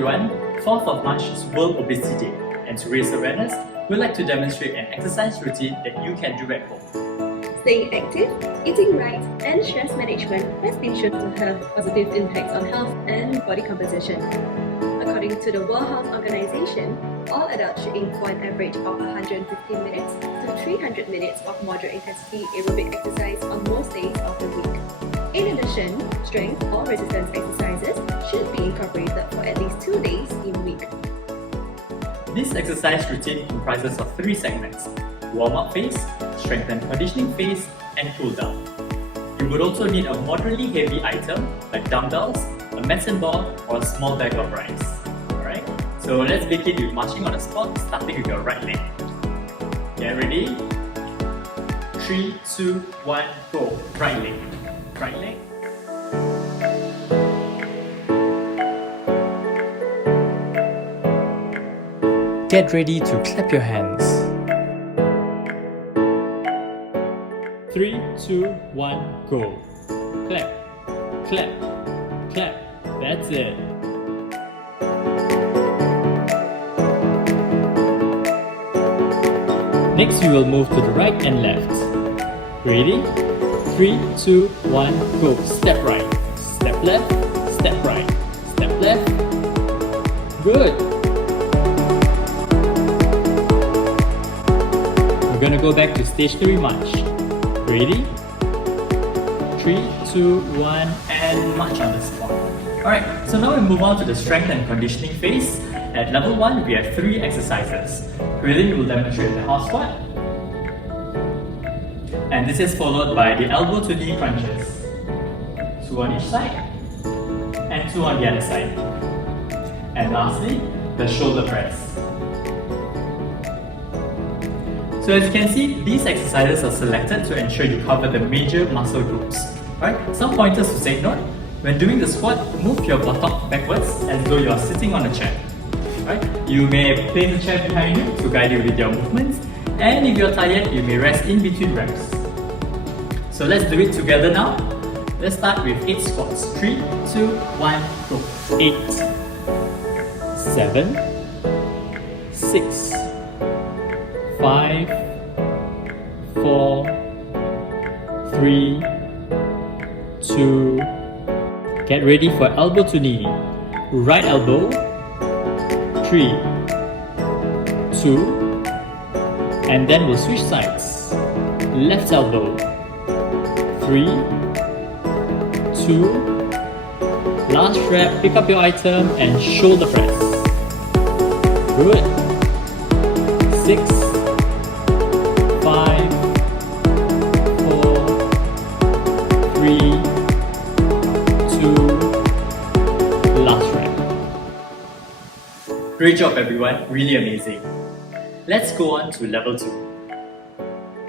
everyone, 4th of March is World Obesity Day, and to raise awareness, we'd like to demonstrate an exercise routine that you can do at home. Staying active, eating right, and stress management has been shown to have positive impacts on health and body composition. According to the World Health Organization, all adults should aim for an average of 115 minutes to 300 minutes of moderate intensity aerobic exercise on most days of the week. In addition, strength or resistance exercises should be incorporated for at least 2 days in a week. This exercise routine comprises of 3 segments: warm-up phase, strength and conditioning phase, and cool-down. You would also need a moderately heavy item like dumbbells, a medicine ball, or a small bag of rice. Alright, so let's begin with marching on the spot, starting with your right leg. Get ready? 3, 2, 1, go! Right leg. Right leg. Get ready to clap your hands. 3, 2, 1, go! Clap, clap, clap. That's it. Next, we will move to the right and left. Ready? 3, 2, 1, go! Step right, step left, step right, step left. Good! We're gonna go back to stage 3 march. Ready? 3, 2, 1, and march on the spot. Alright, so now we move on to the strength and conditioning phase. At level 1, we have 3 exercises. Wherein we will demonstrate the house squat. And this is followed by the elbow to knee crunches. 2 on each side, and 2 on the other side. And lastly, the shoulder press. So as you can see, these exercises are selected to ensure you cover the major muscle groups. Right? Some pointers to take note: when doing the squat, move your buttock backwards as though you are sitting on a chair. Right? You may place the chair behind you to guide you with your movements, and if you're tired, you may rest in between reps. So let's do it together now. Let's start with 8 squats. 3, 2, 1, go. 8, 7, 6, 5, 4, 3, 2. Get ready for elbow to knee. Right elbow. 3, 2, and then we'll switch sides. Left elbow. 3, 2. Last rep, pick up your item and shoulder press. Good. 6, 5, 4, 3, 2. Last rep. Great job everyone, really amazing. Let's go on to level 2.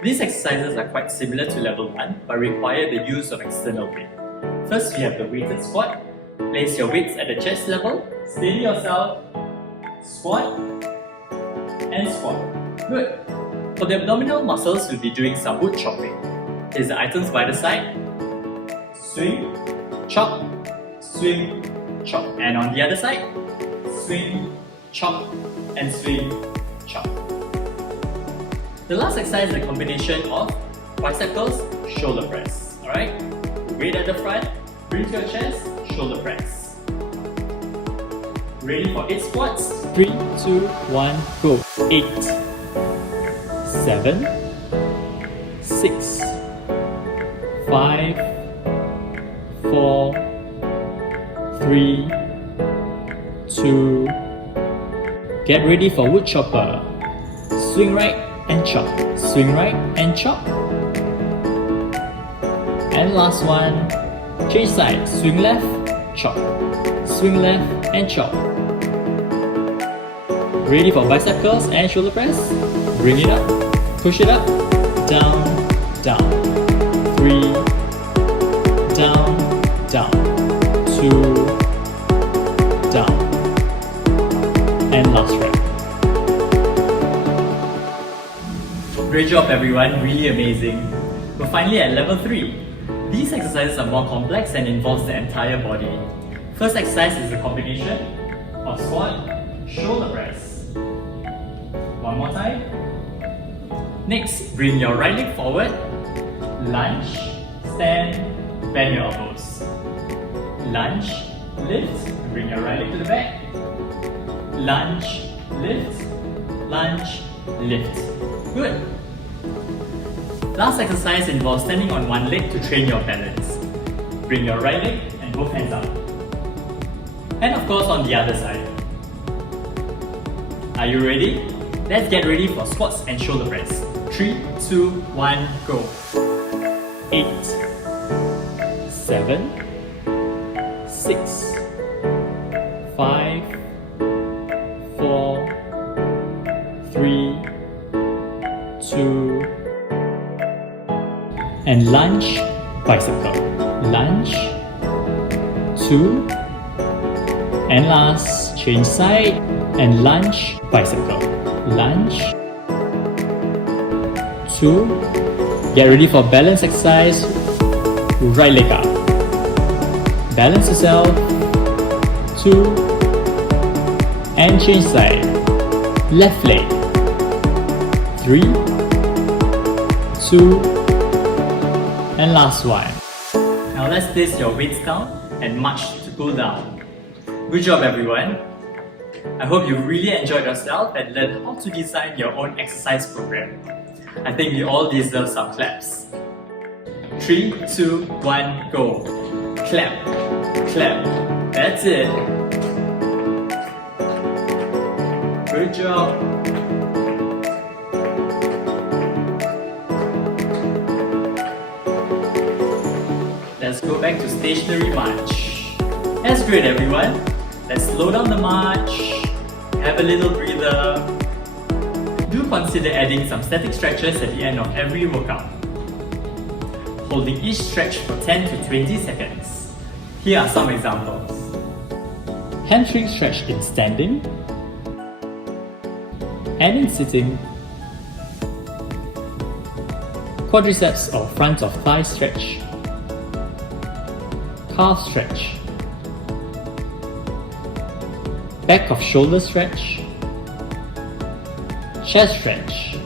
These exercises are quite similar to level 1 but require the use of external weight. First, we have the weighted squat. Place your weights at the chest level, steady yourself, squat, and squat. Good. For the abdominal muscles, we'll be doing some wood chopping. Place the items by the side, swing, chop, swing, chop. And on the other side, swing, chop, and swing, chop. The last exercise is a combination of bicep curls, shoulder press. Alright? Weight at the front, bring to your chest, shoulder press. Ready for 8 squats? 3, 2, 1, go. 8, 7, 6, 5, 4, 3, 2. Get ready for wood chopper. Swing right and chop. Swing right and chop. And last one, change side. Swing left, chop. Swing left and chop. Ready for bicep curls and shoulder press? Bring it up, push it up, down, down. 3, down, down. 2, down. And last rep. Great job everyone, really amazing. We're finally at level 3. These exercises are more complex and involves the entire body. First exercise is a combination of squat, shoulder press. One more time. Next, bring your right leg forward, lunge, stand, bend your elbows. Lunge, lift, bring your right leg to the back. Lunge, lift, lunge, lift. Good. Last exercise involves standing on one leg to train your balance. Bring your right leg and both hands up. And of course on the other side. Are you ready? Let's get ready for squats and shoulder press. 3, 2, 1, go. 8, 7, 6, 5, 4, 3, 2, and lunge, bicycle. Lunge, 2, and last, change side, and lunge, bicycle. Lunge, 2, get ready for balance exercise, right leg up. Balance yourself, 2, and change side, left leg, 3, 2, and last one. Now let's place your weights down and march to cool down. Good job everyone! I hope you really enjoyed yourself and learned how to design your own exercise program. I think we all deserve some claps. 3, 2, 1, go! Clap, clap, that's it! Good job! Let's go back to stationary march. That's great everyone! Let's slow down the march, have a little breather. Do consider adding some static stretches at the end of every workout. Holding each stretch for 10 to 20 seconds. Here are some examples. Hamstring stretch in standing and in sitting. Quadriceps or front of thigh stretch. Calf stretch. Back of shoulder stretch. Chest stretch.